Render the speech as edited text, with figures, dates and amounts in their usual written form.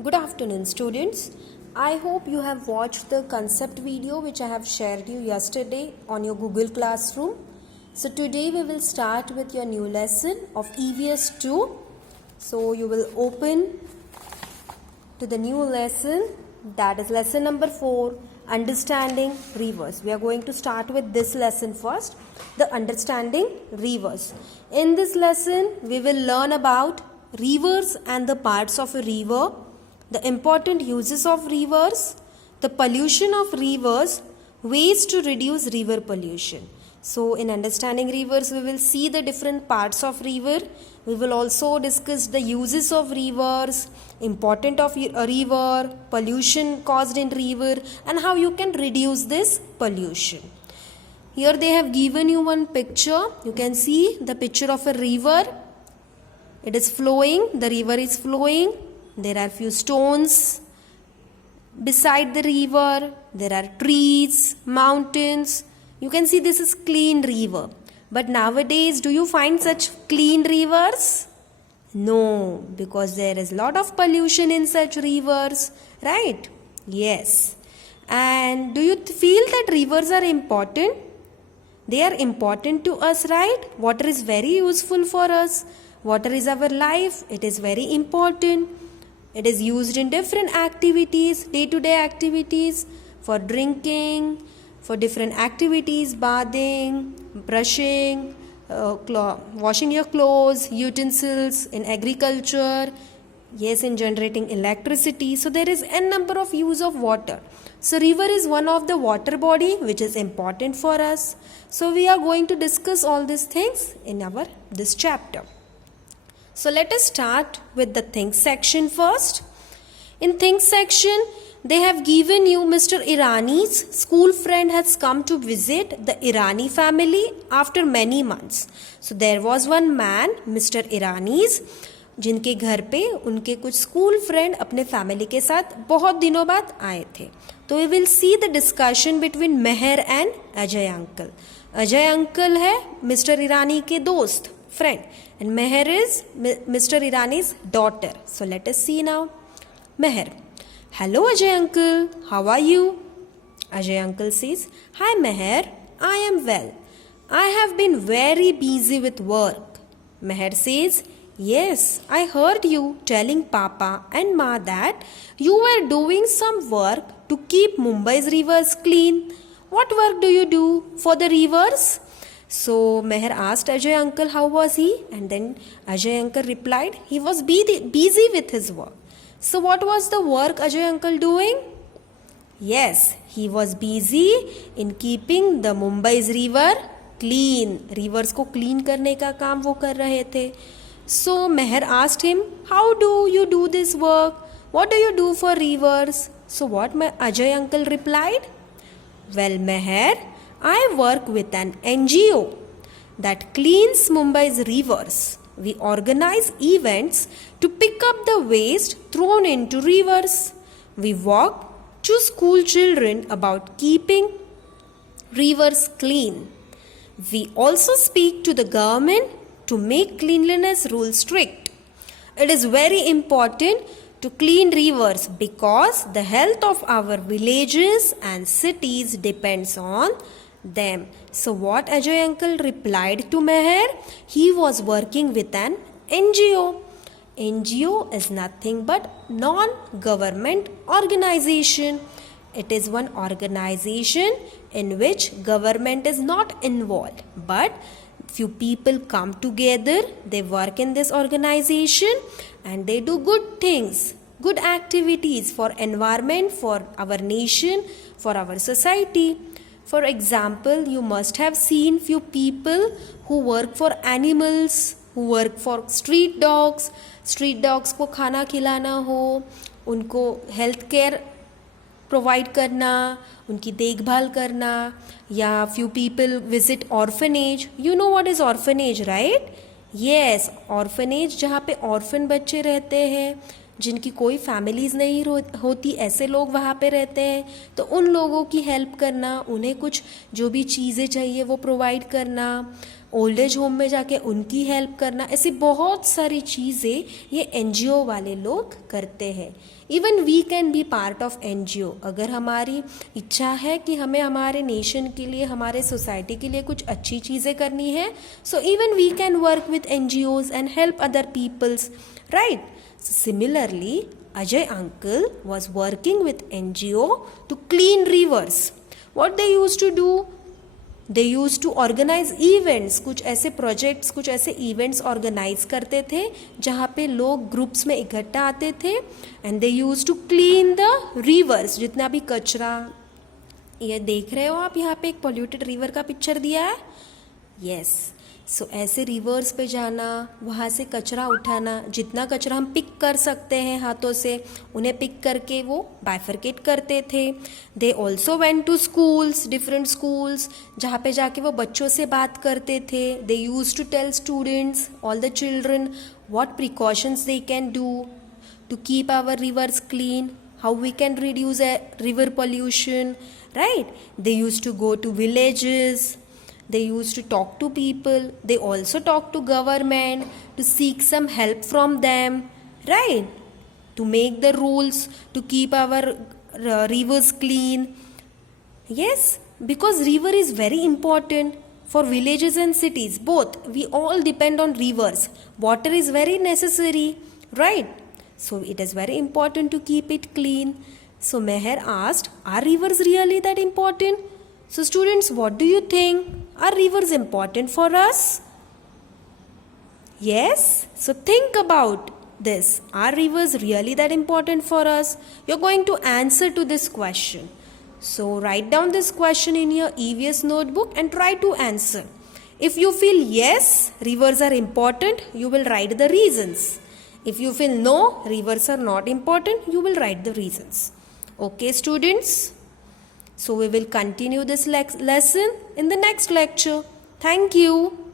Good afternoon, students. I hope you have watched the concept video which I have shared you yesterday on your Google Classroom. So today we will start with your new lesson of EVS 2. So you will open to the new lesson, that is lesson number 4, Understanding Rivers. We are going to start with this lesson first, the Understanding Rivers. In this lesson we will learn about rivers and the parts of a river, the important uses of rivers, the pollution of rivers, ways to reduce river pollution. So in understanding rivers, we will see the different parts of river. We will also discuss the uses of rivers, important of a river, pollution caused in river, and how you can reduce this pollution. Here they have given you one picture. You can see the picture of a river. It is flowing. The river is flowing. There are few stones beside the river. There are trees, mountains. You can see this is clean river. But nowadays, do you find such clean rivers? No, because there is lot of pollution in such rivers, right? Yes. And do you feel that rivers are important? They are important to us, right? Water is very useful for us. Water is our life. It is very important. It is used in different activities, day-to-day activities, for drinking, for different activities, bathing, brushing, washing your clothes, utensils, in agriculture, yes, in generating electricity. So there is n number of use of water. So river is one of the water body which is important for us. So we are going to discuss all these things in this chapter. So let us start with the things section first. In things section, they have given you Mr. Irani's school friend has come to visit the Irani family after many months. So there was one man, Mr. Irani's, जिनके घर पे उनके कुछ school friend अपने family के साथ बहुत दिनों बाद आए थे. तो we will see the discussion between Mehar and Ajay uncle. Ajay uncle है मिस्टर ईरानी के दोस्त, friend, and Meher is Mr. Irani's daughter. So let us see now. Meher: hello Ajay uncle, how are you? Ajay uncle says, hi Meher, I am well. I have been very busy with work. Meher says, yes, I heard you telling Papa and Ma that you were doing some work to keep Mumbai's rivers clean. What work do you do for the rivers? So Meher asked Ajay uncle how was he, and then Ajay uncle replied he was busy with his work. So what was the work Ajay uncle doing? Yes, he was busy in keeping the Mumbai's river clean. Rivers को clean करने का काम वो कर रहे थे. So Meher asked him, how do you do this work? What do you do for rivers? So what Ajay uncle replied? Well Meher, I work with an NGO that cleans Mumbai's rivers. We organize events to pick up the waste thrown into rivers. We walk to school children about keeping rivers clean. We also speak to the government to make cleanliness rules strict. It is very important to clean rivers because the health of our villages and cities depends on them. So what Ajay uncle replied to Meher? He was working with an NGO. NGO is nothing but non-government organization. It is one organization in which government is not involved, but few people come together, they work in this organization and they do good things, good activities for environment, for our nation, for our society. For example, you must have seen few people who work for animals, who work for street dogs. Street dogs को खाना खिलाना हो, उनको health care provide करना, उनकी देखभाल करना, या few people visit orphanage. You know what is orphanage, right? Yes, orphanage जहाँ पे orphan बच्चे रहते हैं, जिनकी कोई फैमिलीज़ नहीं होती, ऐसे लोग वहाँ पे रहते हैं. तो उन लोगों की हेल्प करना, उन्हें कुछ जो भी चीज़ें चाहिए वो प्रोवाइड करना. ओल्ड एज होम में जाके उनकी हेल्प करना, ऐसी बहुत सारी चीज़ें ये एनजीओ वाले लोग करते हैं. Even we can be part of NGO. अगर हमारी इच्छा है कि हमें हमारे नेशन के लिए, हमारे सोसाइटी के लिए कुछ अच्छी चीज़ें करनी है, so even we can work with NGOs and help other peoples, right? Similarly, Ajay uncle was working with NGO to clean rivers. What they used to do? They used to organize events. कुछ ऐसे projects, कुछ ऐसे events organise करते थे जहाँ पे लोग groups में इकट्ठा आते थे and they use to clean the rivers. जितना भी कचरा, ये देख रहे हो आप, यहाँ पे एक पोल्यूटेड रिवर का पिक्चर दिया है. यस, सो ऐसे रिवर्स पे जाना, वहाँ से कचरा उठाना, जितना कचरा हम पिक कर सकते हैं हाथों से, उन्हें पिक करके वो बाइफरकेट करते थे. They also went to schools, different schools, जहाँ पे जाके वो बच्चों से बात करते थे. They use to tell students, all the children, what precautions they can do to keep our rivers clean, how we can reduce river pollution, right? They used to go to villages, they used to talk to people, they also talk to government to seek some help from them, right? To make the rules to keep our rivers clean. Yes, because river is very important for villages and cities, both. We all depend on rivers. Water is very necessary, right? So it is very important to keep it clean. So Meher asked, are rivers really that important? So students, what do you think? Are rivers important for us? Yes? So think about this. Are rivers really that important for us? You're going to answer to this question. So write down this question in your EVS notebook and try to answer. If you feel yes, rivers are important, you will write the reasons. If you feel no, rivers are not important, you will write the reasons. Okay, students? So we will continue this lesson in the next lecture. Thank you.